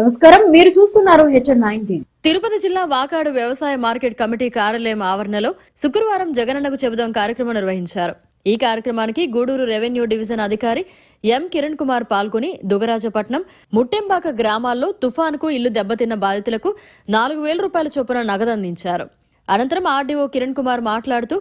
నమస్కారం, మీరు చూస్తున్నారు HN19. తిరుపతి జిల్లా వాకాడు వ్యవసాయ మార్కెట్ కమిటీ కార్యాలయం ఆవరణలో శుక్రవారం జగనన్నకు చెబుదాం కార్యక్రమం నిర్వహించారు. ఈ కార్యక్రమానికి గూడూరు రెవెన్యూ డివిజన్ అధికారి ఎం కిరణ్ కుమార్ పాల్గొని దుగరాజపట్నం, ముట్టెంబాక గ్రామాల్లో తుఫానుకు ఇల్లు దెబ్బతిన్న బాధితులకు 4,000 రూపాయల చొప్పున నగదు అందించారు. అనంతరం ఆర్డీఓ కిరణ్ కుమార్ మాట్లాడుతూ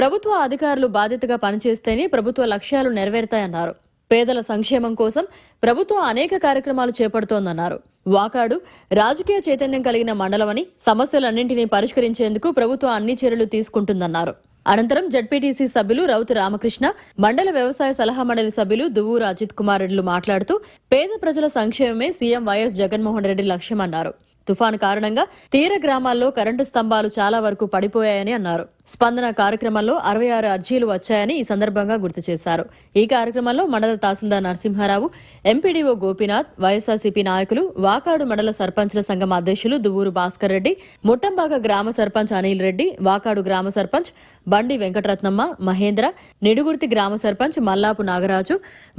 ప్రభుత్వ అధికారులు బాధ్యతగా పనిచేస్తేనే ప్రభుత్వ లక్ష్యాలు నెరవేరుతాయన్నారు. పేదల సంక్షేమం కోసం ప్రభుత్వం అనేక కార్యక్రమాలు చేపడుతోందన్నారు. వాకాడు రాజకీయ చైతన్యం కలిగిన మండలమని సమస్యలన్నింటినీ పరిష్కరించేందుకు ప్రభుత్వం అన్ని చర్యలు తీసుకుంటుందన్నారు. అనంతరం జడ్పీటీసీ సభ్యులు రౌతు రామకృష్ణ, మండల వ్యవసాయ సలహా మండలి సభ్యులు దువ్వూరు అజిత్ కుమార్ రెడ్డిలు మాట్లాడుతూ పేద ప్రజల సంక్షేమమే సీఎం వైఎస్ జగన్మోహన్ రెడ్డి లక్ష్యమన్నారు. తుఫాను కారణంగా తీర గ్రామాల్లో కరెంటు స్తంభాలు చాలా వరకు పడిపోయాయని అన్నారు. స్పందన కార్యక్రమంలో 66 అర్జీలు వచ్చాయని ఈ సందర్భంగా గుర్తు చేశారు. ఈ కార్యక్రమంలో మండల తహసీల్దార్ నరసింహారావు, ఎంపీడీఓ గోపీనాథ్, వైఎస్ఆర్సీపీ నాయకులు, వాకాడు మండల సర్పంచ్ల సంఘం అధ్యక్షులు దువ్వూరు భాస్కర్ రెడ్డి, ముట్టంబాక గ్రామ సర్పంచ్ అనిల్ రెడ్డి, వాకాడు గ్రామ సర్పంచ్ బండి వెంకటరత్నమ్మ, మహేంద్ర, నిడుగుర్తి గ్రామ సర్పంచ్ మల్లాపు నాగరాజు,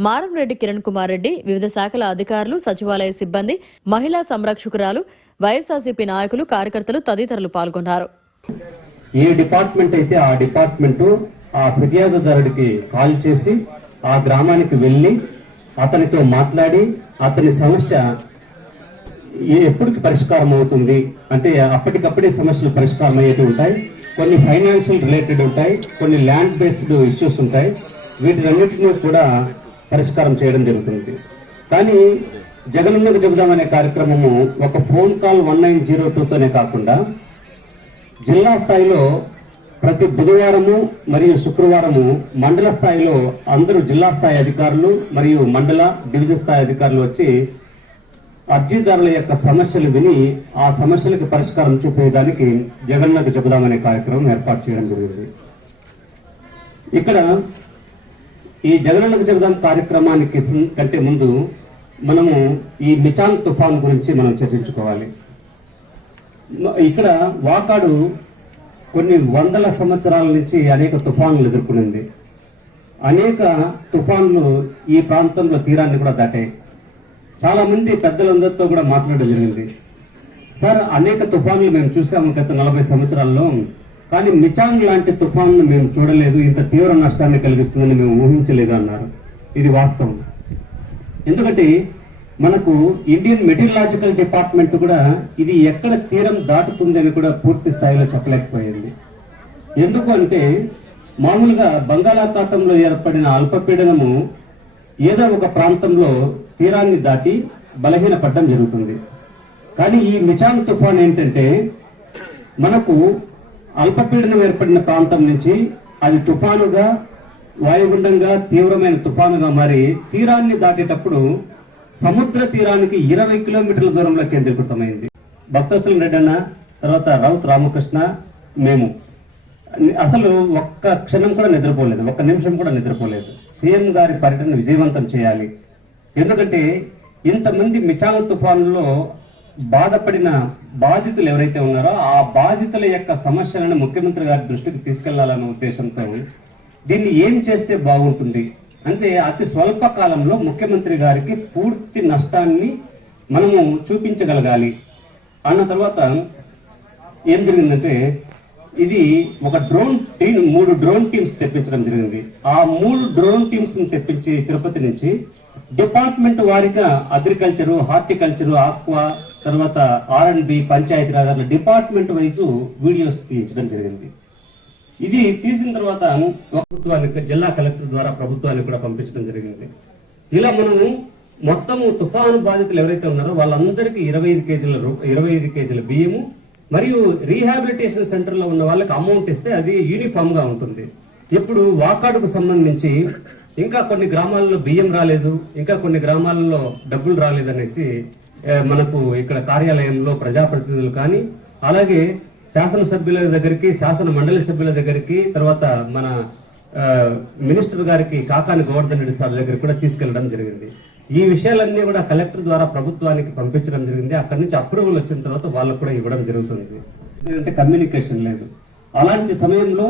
మారంరెడ్డి కిరణ్ కుమార్ రెడ్డి, వివిధ శాఖల అధికారులు, సచివాలయ సిబ్బంది, మహిళా సంరక్షకురాలు, వైఎస్ఆర్సీపీ నాయకులు, కార్యకర్తలు తదితరులు పాల్గొన్నారు. ఏ డిపార్ట్మెంట్ అయితే ఆ డిపార్ట్మెంట్ ఆ ఫిర్యాదుదారుడికి కాల్ చేసి ఆ గ్రామానికి వెళ్లి అతనితో మాట్లాడి అతని సమస్య ఎప్పటికి పరిష్కారం అవుతుంది అంటే అప్పటికప్పుడే సమస్యలు పరిష్కారం అయ్యేవి ఉంటాయి. కొన్ని ఫైనాన్షియల్ రిలేటెడ్ ఉంటాయి, కొన్ని ల్యాండ్ బేస్డ్ ఇష్యూస్ ఉంటాయి. వీటినన్నిటినీ కూడా పరిష్కారం చేయడం జరుగుతుంది. కానీ జగనన్నకు చెబుదామనే కార్యక్రమము ఒక ఫోన్ కాల్ 1902తోనే కాకుండా జిల్లా స్థాయిలో ప్రతి బుధవారము మరియు శుక్రవారము మండల స్థాయిలో అందరూ జిల్లా స్థాయి అధికారులు మరియు మండల డివిజన్ స్థాయి అధికారులు వచ్చి అర్జీదారుల యొక్క సమస్యలు విని ఆ సమస్యలకు పరిష్కారం చూపేయడానికి జగనన్నకు చెబుదామనే కార్యక్రమం ఏర్పాటు చేయడం జరిగింది. ఇక్కడ ఈ జగనన్నకు చెబుదాం కార్యక్రమానికి కంటే ముందు మనము ఈ మిచాంగ్ తుఫాన్ గురించి మనం చర్చించుకోవాలి. ఇక్కడ వాకాడు కొన్ని వందల సంవత్సరాల నుంచి అనేక తుఫాన్లు ఎదుర్కొనింది. అనేక తుఫాన్లు ఈ ప్రాంతంలో తీరాన్ని కూడా దాటాయి. చాలా మంది పెద్దలందరితో కూడా మాట్లాడడం జరిగింది. సార్, అనేక తుఫాన్లు మేము చూసాము గత 40 సంవత్సరాల్లో, కానీ మిచాంగ్ లాంటి తుఫాన్ను మేము చూడలేదు, ఇంత తీవ్ర నష్టాన్ని కలిగిస్తుందని మేము ఊహించలేదు అన్నారు. ఇది వాస్తవం. ఎందుకంటే మనకు ఇండియన్ మెటీరియలాజికల్ డిపార్ట్మెంట్ కూడా ఇది ఎక్కడ తీరం దాటుతుంది అని కూడా పూర్తి స్థాయిలో చెప్పలేకపోయింది. ఎందుకు అంటే మామూలుగా బంగాళాఖాతంలో ఏర్పడిన అల్పపీడనము ఏదో ఒక ప్రాంతంలో తీరాన్ని దాటి బలహీనపడడం జరుగుతుంది. కానీ ఈ మిచాంగ్ తుఫాన్ ఏంటంటే మనకు అల్పపీడనం ఏర్పడిన ప్రాంతం నుంచి అది తుఫానుగా, వాయుగుండంగా, తీవ్రమైన తుఫానుగా మారి తీరాన్ని దాటేటప్పుడు సముద్ర తీరానికి 20 కిలోమీటర్ల దూరంలో కేంద్రీకృతమైంది. భక్తవత్సలం రెడ్డి అన్న, తర్వాత రౌత్ రామకృష్ణ, మేము అసలు ఒక్క క్షణం కూడా నిద్రపోలేదు, ఒక్క నిమిషం కూడా నిద్రపోలేదు. సీఎం గారి పర్యటన విజయవంతం చేయాలి. ఎందుకంటే ఇంతమంది మిచాంగ్ తుఫానులో బాధపడిన బాధితులు ఎవరైతే ఉన్నారో ఆ బాధితుల యొక్క సమస్యలను ముఖ్యమంత్రి గారి దృష్టికి తీసుకెళ్లాలన్న ఉద్దేశంతో దీన్ని ఏం చేస్తే బాగుంటుంది అంటే అతి స్వల్ప కాలంలో ముఖ్యమంత్రి గారికి పూర్తి నష్టాన్ని మనము చూపించగలగాలి అన్న తర్వాత ఏం జరిగిందంటే ఇది ఒక డ్రోన్ టీమ్, 3 డ్రోన్ టీమ్స్ తెప్పించడం జరిగింది. ఆ 3 డ్రోన్ టీమ్స్ ని తెప్పించి తిరుపతి నుంచి డిపార్ట్మెంట్ వారిగా అగ్రికల్చరు, హార్టికల్చరు, ఆక్వా, తర్వాత R&B, Panchayati Raj department wise videos తీయించడం జరిగింది. ఇది తీసిన తర్వాత ప్రభుత్వానికి, జిల్లా కలెక్టర్ ద్వారా ప్రభుత్వానికి కూడా పంపించడం జరిగింది. ఇలా మనము మొత్తము తుఫాను బాధితులు ఎవరైతే ఉన్నారో వాళ్ళందరికీ 25 కేజీల బియ్యము మరియు రీహాబిలిటేషన్ సెంటర్ లో ఉన్న వాళ్ళకి అమౌంట్ ఇస్తే అది యూనిఫామ్ గా ఉంటుంది. ఇప్పుడు వాకాడుకు సంబంధించి ఇంకా కొన్ని గ్రామాల్లో బియ్యం రాలేదు, ఇంకా కొన్ని గ్రామాలలో డబ్బులు రాలేదనేసి మనకు ఇక్కడ కార్యాలయంలో ప్రజాప్రతినిధులు కానీ అలాగే శాసనసభ్యుల దగ్గరికి, శాసన మండలి సభ్యుల దగ్గరికి, తర్వాత మన మినిస్టర్ గారికి కాకాని గోవర్ధన్ రెడ్డి సార్ దగ్గరికి కూడా తీసుకెళ్లడం జరిగింది. ఈ విషయాలన్నీ కూడా కలెక్టర్ ద్వారా ప్రభుత్వానికి పంపించడం జరిగింది. అక్కడి నుంచి అప్రూవల్ వచ్చిన తర్వాత వాళ్ళకు కూడా ఇవ్వడం జరుగుతుంది. ఎందుకంటే కమ్యూనికేషన్ లేదు. అలాంటి సమయంలో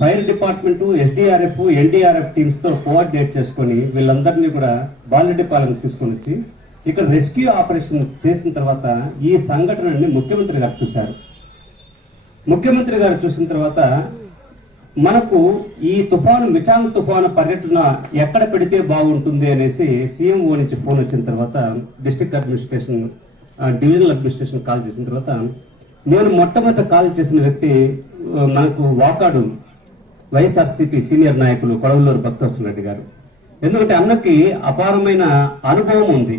fire department, SDRF, NDRF teams తో కోఆర్డినేట్ చేసుకుని వీళ్ళందరినీ కూడా బాలరెడ్డిపాలెం తీసుకొని వచ్చి ఇక్కడ రెస్క్యూ ఆపరేషన్ చేసిన తర్వాత ఈ సంఘటనని ముఖ్యమంత్రి గారు చూశారు. ముఖ్యమంత్రి గారు చూసిన తర్వాత మనకు ఈ తుఫాను మిచాంగ్ తుఫాను పర్యటన ఎక్కడ పెడితే బాగుంటుంది అనేసి సీఎంఓ నుంచి ఫోన్ వచ్చిన తర్వాత district administration divisional administration call చేసిన తర్వాత నేను మొట్టమొదట కాల్ చేసిన వ్యక్తి మనకు వాకాడు వైఎస్ఆర్సీపీ సీనియర్ నాయకులు కొడవలూరు భక్తవత్సల రెడ్డి గారు. ఎందుకంటే అన్నకి అపారమైన అనుభవం ఉంది,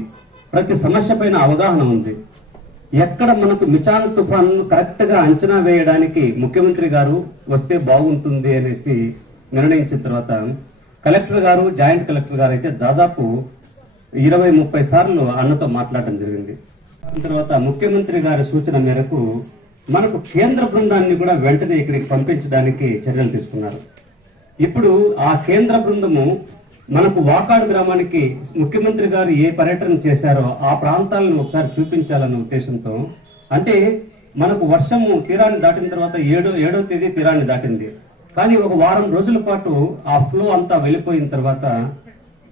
ప్రతి సమస్య పైన అవగాహన ఉంది. ఎక్కడ మనకు మిచాంగ్ తుఫాన్ కరెక్ట్ గా అంచనా వేయడానికి ముఖ్యమంత్రి గారు వస్తే బాగుంటుంది అనేసి నిర్ణయించిన తర్వాత కలెక్టర్ గారు, జాయింట్ కలెక్టర్ గారు అయితే దాదాపు 20-30 సార్లు అన్నతో మాట్లాడడం జరిగింది. తర్వాత ముఖ్యమంత్రి గారి సూచన మేరకు మనకు కేంద్ర బృందాన్ని కూడా వెంటనే ఇక్కడికి పంపించడానికి చర్యలు తీసుకున్నారు. ఇప్పుడు ఆ కేంద్ర బృందము మనకు వాకాడు గ్రామానికి ముఖ్యమంత్రి గారు ఏ పర్యటన చేశారో ఆ ప్రాంతాలను ఒకసారి చూపించాలన్న ఉద్దేశంతో, అంటే మనకు వర్షము తీరాన్ని దాటిన తర్వాత 7వ తేదీ తీరాన్ని దాటింది, కానీ ఒక వారం రోజుల పాటు ఆ ఫ్లో అంతా వెళ్ళిపోయిన తర్వాత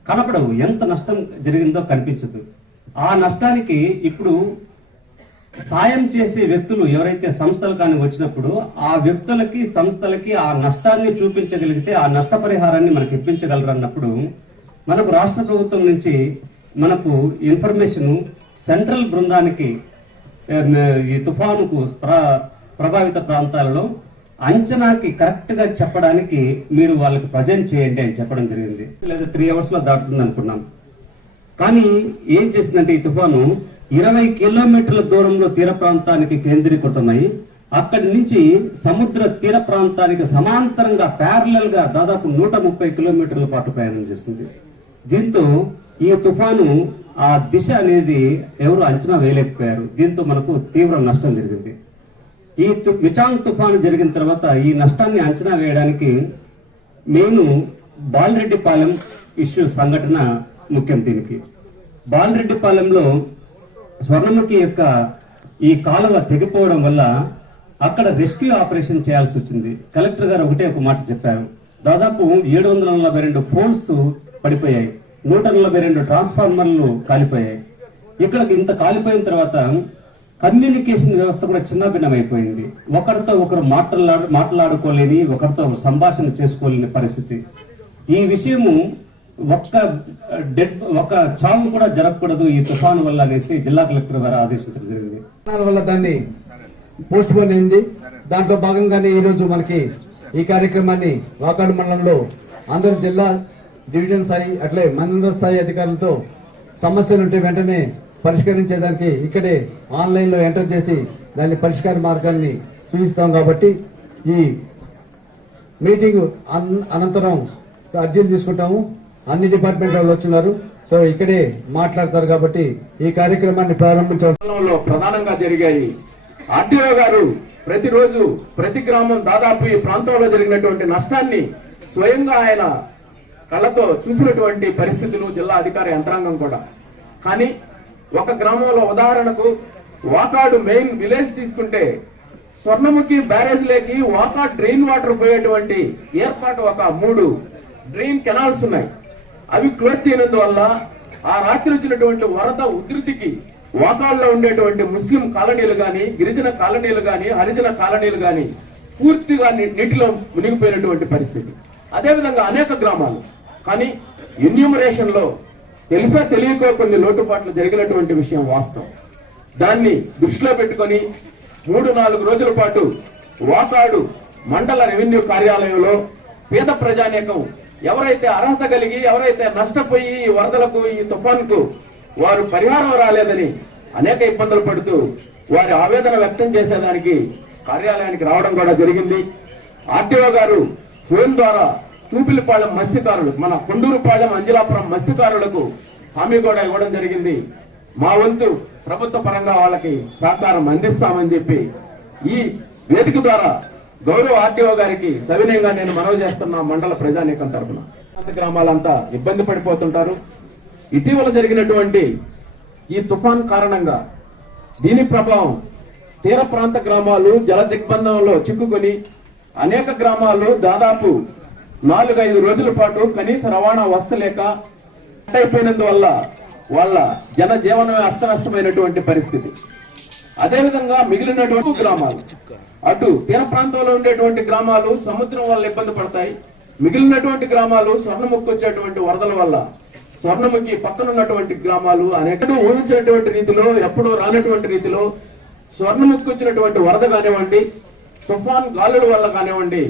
కనపడవు, ఎంత నష్టం జరిగిందో కనిపించదు. ఆ నష్టానికి ఇప్పుడు సాయం చేసే వ్యక్తులు ఎవరైతే సంస్థలు కానీ వచ్చినప్పుడు ఆ వ్యక్తులకి సంస్థలకి ఆ నష్టాన్ని చూపించగలిగితే ఆ నష్టపరిహారాన్ని మనకు ఇప్పించగలరు అన్నప్పుడు మనకు రాష్ట్ర ప్రభుత్వం నుంచి మనకు ఇన్ఫర్మేషన్ సెంట్రల్ బృందానికి ఈ తుఫానుకు ప్రభావిత ప్రాంతాలలో అంచనాకి కరెక్ట్ గా చెప్పడానికి మీరు వాళ్ళకి ప్రజెంట్ చేయండి అని చెప్పడం జరిగింది. లేదా 3 hours లో దాటుతుంది అనుకున్నాం, కానీ ఏం చేసిందంటే ఈ తుఫాను 20 కిలోమీటర్ల దూరంలో తీర ప్రాంతానికి కేంద్రీకృతమై అక్కడి నుంచి సముద్ర తీర ప్రాంతానికి సమాంతరంగా ప్యారలల్ గా దాదాపు 130 కిలోమీటర్ల పాటు ప్రయాణం చేస్తుంది. దీంతో ఈ తుఫాను ఆ దిశ అనేది ఎవరు అంచనా వేయలేకపోయారు. దీంతో మనకు తీవ్ర నష్టం జరిగింది. ఈ మిచాంగ్ తుఫాను జరిగిన తర్వాత ఈ నష్టాన్ని అంచనా వేయడానికి నేను బాలరెడ్డిపాలెం ఇష్యూ సంఘటన ముఖ్యం. దీనికి బాలరెడ్డిపాలెంలో స్వర్ణముఖి యొక్క ఈ కాలువ తెగిపోవడం వల్ల అక్కడ రెస్క్యూ ఆపరేషన్ చేయాల్సి వచ్చింది. కలెక్టర్ గారు ఒకటే ఒక మాట చెప్పారు, దాదాపు 742 పోల్స్ పడిపోయాయి, 142 ట్రాన్స్ఫార్మర్లు కాలిపోయాయి. ఇక్కడ ఇంత కాలిపోయిన తర్వాత కమ్యూనికేషన్ వ్యవస్థ కూడా చిన్నభిన్నమైపోయింది. ఒకరితో ఒకరు మాట్లాడుకోలేని, ఒకరితో ఒకరు సంభాషణ చేసుకోలేని పరిస్థితి. ఈ విషయము ఒక చావు కూడా జరగకూడదు ఈ తుఫాను వల్ల అనేసి జిల్లా కలెక్టర్ గారు ఆదేశించడం జరిగింది. వల్ల దాన్ని పోస్ట్ పోన్ అయింది. దాంట్లో భాగంగానే ఈ రోజు మనకి ఈ కార్యక్రమాన్ని వాకాడు మండలంలో అందరూ జిల్లా డివిజన్ స్థాయి అట్లే మండల స్థాయి అధికారులతో సమస్యలు ఉంటే వెంటనే పరిష్కరించేదానికి ఇక్కడే ఆన్లైన్ లో ఎంటర్ చేసి దాని పరిష్కార మార్గాన్ని సూచిస్తాం. కాబట్టి ఈ మీటింగ్ అనంతరం అర్జీలు తీసుకుంటాము. అన్ని డిపార్ట్మెంట్ వాళ్ళు వచ్చినారు, సో ఇక్కడే మాట్లాడతారు. కాబట్టి ఈ కార్యక్రమాన్ని ప్రారంభించడంలో ప్రధానంగా జరిగాయి. ఆర్టీఓ గారు ప్రతిరోజు ప్రతి గ్రామం దాదాపు ఈ ప్రాంతంలో జరిగినటువంటి నష్టాన్ని స్వయంగా ఆయన కళ్ళతో చూసినటువంటి పరిస్థితులు జిల్లా అధికార యంత్రాంగం కూడా. కానీ ఒక గ్రామంలో ఉదాహరణకు వాకాడు మెయిన్ విలేజ్ తీసుకుంటే స్వర్ణముఖి బ్యారేజ్ లేకి వాకాడు డ్రైన్ వాటర్ పోయేటువంటి ఏర్పాటు ఒక 3 డ్రైన్ కెనాల్స్ ఉన్నాయి. అవి క్లోజ్ చేయనందువల్ల ఆ రాత్రి వచ్చినటువంటి వరద ఉధృతికి వాకాల్లో ఉండేటువంటి ముస్లిం కాలనీలు గాని, గిరిజన కాలనీలు గాని, హరిజన కాలనీలు గాని పూర్తిగా నీటిలో మునిగిపోయినటువంటి పరిస్థితి. అదేవిధంగా అనేక గ్రామాలు. కానీ ఎన్యూమరేషన్ లో తెలుసా తెలియకో కొన్ని లోటుపాట్లు జరిగినటువంటి విషయం వాస్తవం. దాన్ని దృష్టిలో పెట్టుకొని 3-4 రోజుల పాటు వాకాడు మండల రెవెన్యూ కార్యాలయంలో పేద ప్రజానీకం ఎవరైతే అర్హత కలిగి ఎవరైతే నష్టపోయి ఈ వరదలకు ఈ తుఫాన్కు వారు పరిహారం రాలేదని అనేక ఇబ్బందులు పడుతూ వారి ఆవేదన వ్యక్తం చేసేదానికి కార్యాలయానికి రావడం కూడా జరిగింది. ఆర్టీఓ గారు ఫోన్ ద్వారా తూపిలిపాలెం మత్స్యకారులు, మన కొండూరుపాలెం అంజలాపురం మత్స్యకారులకు హామీ కూడా ఇవ్వడం జరిగింది. మా వంతు ప్రభుత్వ పరంగా వాళ్ళకి సహకారం అందిస్తామని చెప్పి ఈ వేదిక ద్వారా గౌరవ ఆర్టీఓ గారికి సవినయంగా నేను మనవి చేస్తున్నా. మండల ప్రజానీకం తరఫున గ్రామాలంతా ఇబ్బంది పడిపోతుంటారు. ఇటీవల జరిగినటువంటి ఈ తుఫాన్ కారణంగా దీని ప్రభావం తీర ప్రాంత గ్రామాలు జల దిగ్బంధంలో చిక్కుకొని అనేక గ్రామాలు దాదాపు 4-5 రోజుల పాటు కనీస రవాణా వస్తలేక అయిపోయినందువల్ల వాళ్ళ జనజీవనమే అస్తవ్యస్తమైనటువంటి పరిస్థితి. అదేవిధంగా మిగిలినటువంటి గ్రామాలు, అటు తీర ప్రాంతంలో ఉండేటువంటి గ్రామాలు సముద్రం వల్ల ఇబ్బంది పడతాయి. మిగిలినటువంటి గ్రామాలు స్వర్ణముఖి వచ్చేటువంటి వరదల వల్ల, స్వర్ణముఖి పక్కన ఉన్నటువంటి గ్రామాలు అనేక ఊహించినటువంటి రీతిలో, ఎప్పుడూ రానటువంటి రీతిలో స్వర్ణముఖి వచ్చినటువంటి వరద కానివ్వండి, తుఫాన్ గాలుల వల్ల కానివ్వండి,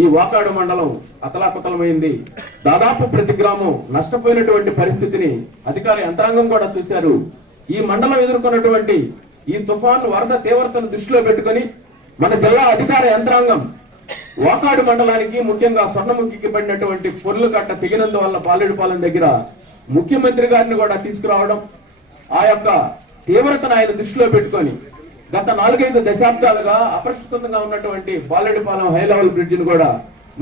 ఈ వాకాడు మండలం అతలాకుతలమైంది. దాదాపు ప్రతి గ్రామం నష్టపోయినటువంటి పరిస్థితిని అధికార యంత్రాంగం కూడా చూశారు. ఈ మండలం ఎదుర్కొన్నటువంటి ఈ తుఫాన్ వరద తీవ్రతను దృష్టిలో పెట్టుకుని మన జిల్లా అధికార యంత్రాంగం వాకాడు మండలానికి, ముఖ్యంగా స్వర్ణముఖికి పడినటువంటి పొర్లు కట్ట తెగినందువల్ల పాలేడుపాలెం దగ్గర ముఖ్యమంత్రి గారిని కూడా తీసుకురావడం, ఆ యొక్క తీవ్రతను ఆయన దృష్టిలో పెట్టుకొని గత 4-5 దశాబ్దాలుగా అప్రస్తుతంగా ఉన్నటువంటి పాలేడుపాలెం హై లెవెల్ బ్రిడ్జ్ ను కూడా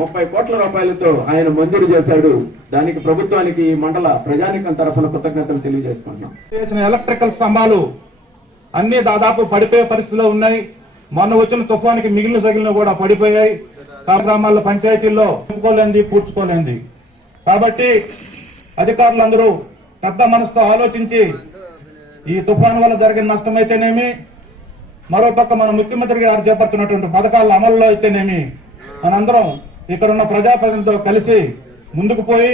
30 కోట్ల రూపాయలతో ఆయన మంజూరు చేశాడు. దానికి ప్రభుత్వానికి మండల ప్రజానికం తరఫున కృతజ్ఞతలు తెలియజేసుకుంటున్నాం. ఎలక్ట్రికల్ స్తంభాలు అన్ని దాదాపు పడిపోయే పరిస్థితిలో ఉన్నాయి. మొన్న వచ్చిన తుఫానికి మిగిలిన సగిలిన కూడా పడిపోయాయి. గ్రామాల్లో పంచాయతీల్లో చెప్పుకోలేంది, పూడ్చుకోలేంది. కాబట్టి అధికారులందరూ పెద్ద మనసుతో ఆలోచించి ఈ తుఫాను వల్ల జరిగిన నష్టమైతేనేమి, మరోపక్క మన ముఖ్యమంత్రి గారు చేపడుతున్నటువంటి పథకాల అమలులో అయితేనేమి, మనందరం ఇక్కడ ఉన్న ప్రజాప్రతినిధులతో కలిసి ముందుకు పోయి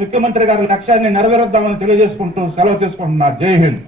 ముఖ్యమంత్రి గారి లక్ష్యాన్ని నెరవేరుద్దామని తెలియజేసుకుంటూ సెలవు తీసుకుంటున్నారు. జై హింద్.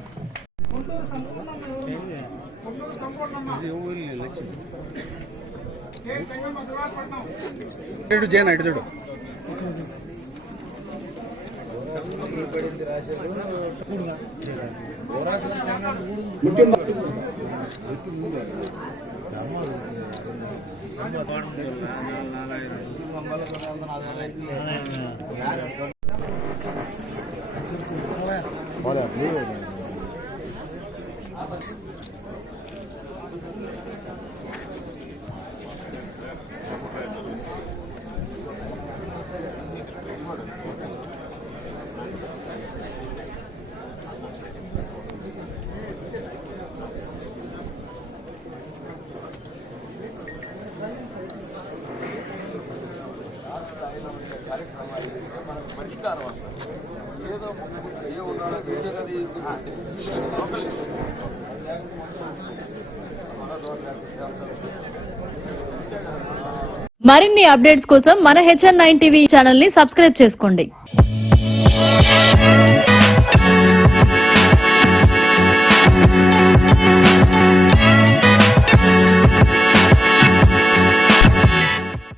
మరిన్ని అప్డేట్స్ కోసం మన HN9 టీవీ ఛానల్ ని సబ్స్క్రైబ్ చేసుకోండి.